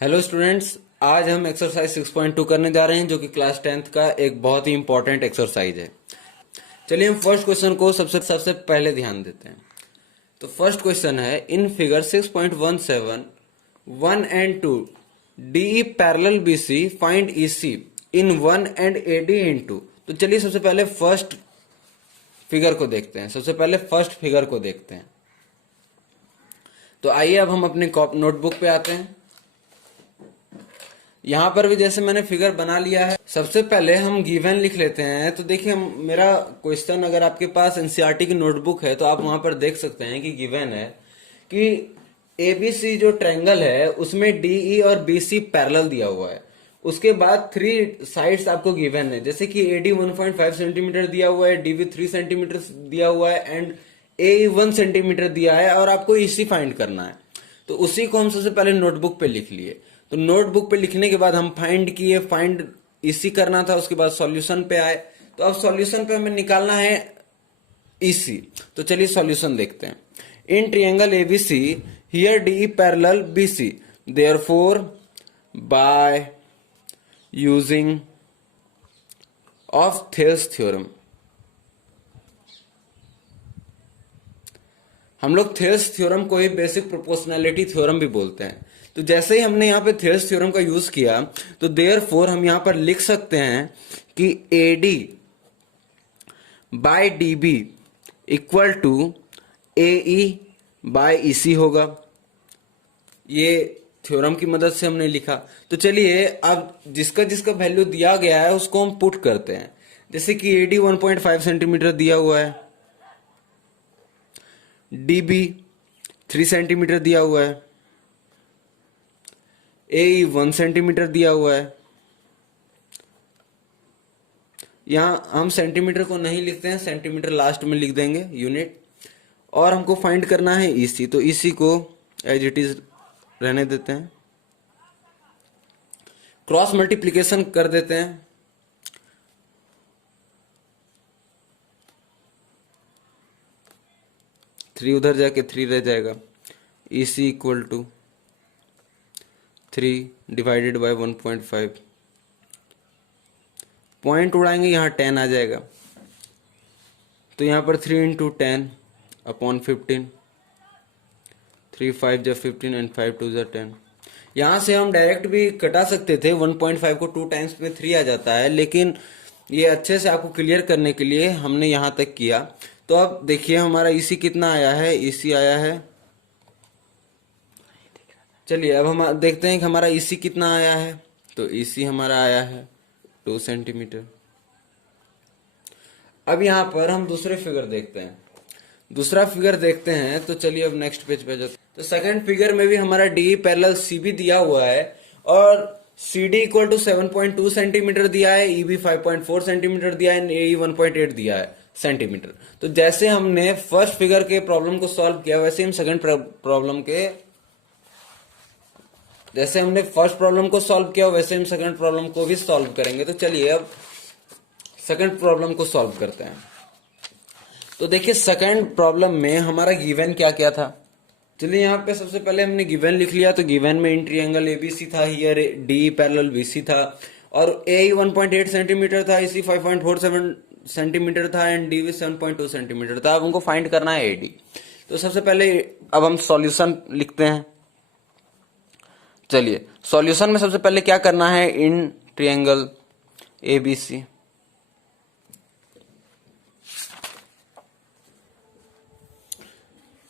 Hello students, आज हम exercise 6.2 करने जा रहे हैं जो कि क्लास 10th का एक बहुत ही इंपॉर्टेंट एक्सरसाइज है। चलिए हम फर्स्ट क्वेश्चन को सबसे सबसे पहले ध्यान देते हैं। तो फर्स्ट क्वेश्चन है, in figure 6.17 1 and 2 DE parallel BC find EC in 1 and AD इन 2। तो चलिए सबसे पहले फर्स्ट फिगर को देखते हैं। तो आइए अब हम अपने नोटबुक पे आते हैं। यहाँ पर भी जैसे मैंने फिगर बना लिया है, सबसे पहले हम गिवन लिख लेते हैं। तो देखिए मेरा क्वेश्चन, अगर आपके पास एनसीईआरटी की नोटबुक है तो आप वहां पर देख सकते हैं कि गिवन है कि एबीसी जो ट्रायंगल है उसमें डीई और बीसी पैरेलल दिया हुआ है। उसके बाद 3 साइड्स आपको गिवन है, जैसे कि एडी 1.5 सेंटीमीटर दिया हुआ है, डीबी 3 सेंटीमीटर दिया हुआ है एंड ए 1 सेंटीमीटर दिया है और आपको ईसी फाइंड करना है। तो उसी को हम सबसे पहले नोटबुक पे लिख लिए। तो नोटबुक पे लिखने के बाद हम फाइंड किए, फाइंड ईसी करना था, उसके बाद सॉल्यूशन पे आए। तो अब सॉल्यूशन पे हमें निकालना है ईसी। तो चलिए सॉल्यूशन देखते हैं। In triangle ABC here DE parallel BC, therefore by using of Thales theorem, हम लोग थेल्स थ्योरम को ही बेसिक प्रोपोर्शनैलिटी थ्योरम भी बोलते हैं। तो जैसे ही हमने यहाँ पे थेल्स थ्योरम का यूज किया तो देयरफॉर हम यहाँ पर लिख सकते हैं कि AD by DB equal to AE by EC होगा। ये थ्योरम की मदद से हमने लिखा। तो चलिए अब जिसका जिसका वैल्यू दिया गया है उसको हम पुट करते हैं। जैसे कि एडी 1.5 सेंटीमीटर दिया हुआ है, डीबी 3 सेंटीमीटर दिया हुआ है, ए 1 सेंटीमीटर दिया हुआ है। यहां हम सेंटीमीटर को नहीं लिखते हैं, सेंटीमीटर लास्ट में लिख देंगे, यूनिट। और हमको फाइंड करना है ईसी। तो ईसी को एज इट इज रहने देते हैं, क्रॉस मल्टीप्लीकेशन कर देते हैं। थ्री उधर जाके 3 रह जाएगा। EC equal to 3 divided by 1.5, point उड़ाएंगे यहाँ 10 आ जाएगा। तो यहाँ पर 3 इंटू 10 अपॉन 15, 3 5 जा 15 एंड 5 2 जा 10। यहाँ से हम डायरेक्ट भी कटा सकते थे, 1.5 को 2 टाइम्स में 3 आ जाता है, लेकिन ये अच्छे से आपको क्लियर करने के लिए हमने यहाँ तक किया। तो अब देखिए हमारा ईसी कितना आया है। ईसी आया है, चलिए अब हम देखते हैं कि हमारा ईसी कितना आया है। तो ईसी हमारा आया है 2 सेंटीमीटर। अब यहाँ पर हम दूसरे फिगर देखते हैं। तो चलिए अब नेक्स्ट पेज पे जाते हैं। तो सेकंड फिगर में भी हमारा डी पैरेलल सीबी दिया हुआ है और CD इक्वल टू 7.2 सेंटीमीटर दिया है, EB 5.4 सेंटीमीटर दिया है, AE 1.8 दिया है सेंटीमीटर। तो जैसे हमने फर्स्ट फिगर के प्रॉब्लम को सॉल्व किया वैसे हम सेकंड प्रॉब्लम को भी सॉल्व करेंगे। तो चलिए अब सेकंड प्रॉब्लम को सॉल्व करते हैं। तो देखिए सेकंड प्रॉब्लम में हमारा गिवन क्या क्या था। चलिए यहाँ पे सबसे पहले हमने गिवन लिख लिया। तो गिवन में इन ट्रायंगल एबीसी था, हियर डी पैरेलल बीसी था और ए 1.8 सेंटीमीटर था, इसी 5.47 सेंटीमीटर था एंड डी 7.2 सेंटीमीटर था। अब हमको फाइंड करना है एडी। तो सबसे पहले अब हम सॉल्यूशन लिखते हैं। चलिए सॉल्यूशन में सबसे पहले क्या करना है, इन ट्रायंगल एबीसी,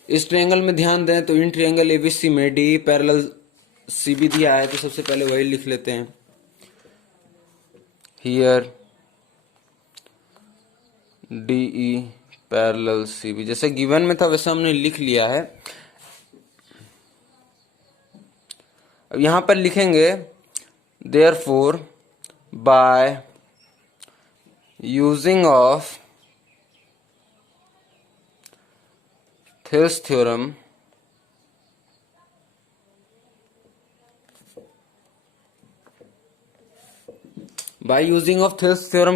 इस ट्रायंगल में ध्यान दें तो इन ट्रायंगल एबीसी में डी पैरेलल सीबी दिया है। तो सबसे पहले वही लिख लेते हैं, हियर डीई पैरेलल सीबी। जैसे गिवन में था वैसे हमने लिख लिया है। अब यहां पर लिखेंगे therefore by using of Thales theorem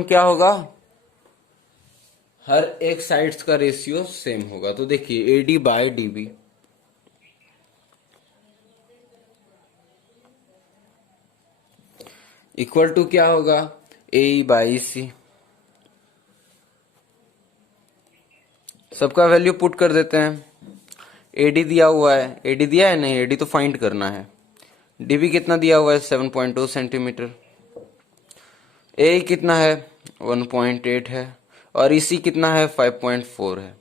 क्या होगा, हर एक साइड्स का रेशियो सेम होगा। तो देखिए AD by DB, equal to क्या होगा, ए बाई सी। सबका वैल्यू पुट कर देते हैं। एडी दिया हुआ है, एडी दिया है नहीं, एडी तो फाइंड करना है। डीबी कितना दिया हुआ है 7.2 सेंटीमीटर। ए कितना है 1.8 है, और इसी कितना है 5.4 है।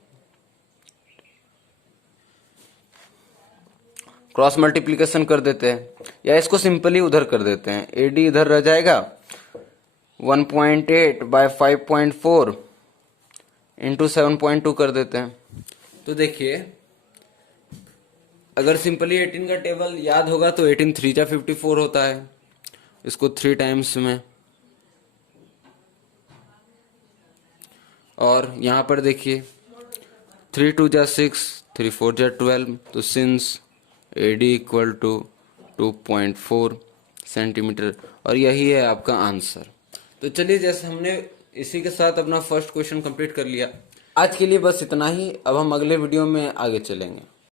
क्रॉस मल्टीप्लिकेशन कर देते हैं, या इसको सिंपली उधर कर देते हैं। एडी इधर रह जाएगा, 1.8 बाय 5.4 इंटू 7.2 कर देते हैं। तो देखिए, अगर सिंपली 18 का टेबल याद होगा तो 18 3 जा 54 होता है। इसको 3 टाइम्स में, और यहाँ पर देखिए 3 2 जा 6, 3 4 जा 12। तो since AD equal to 2.4 centimetre, और यही है आपका आंसर। तो चलिए, जैसे हमने इसी के साथ अपना फर्स्ट क्वेश्चन कंप्लीट कर लिया। आज के लिए बस इतना ही। अब हम अगले वीडियो में आगे चलेंगे।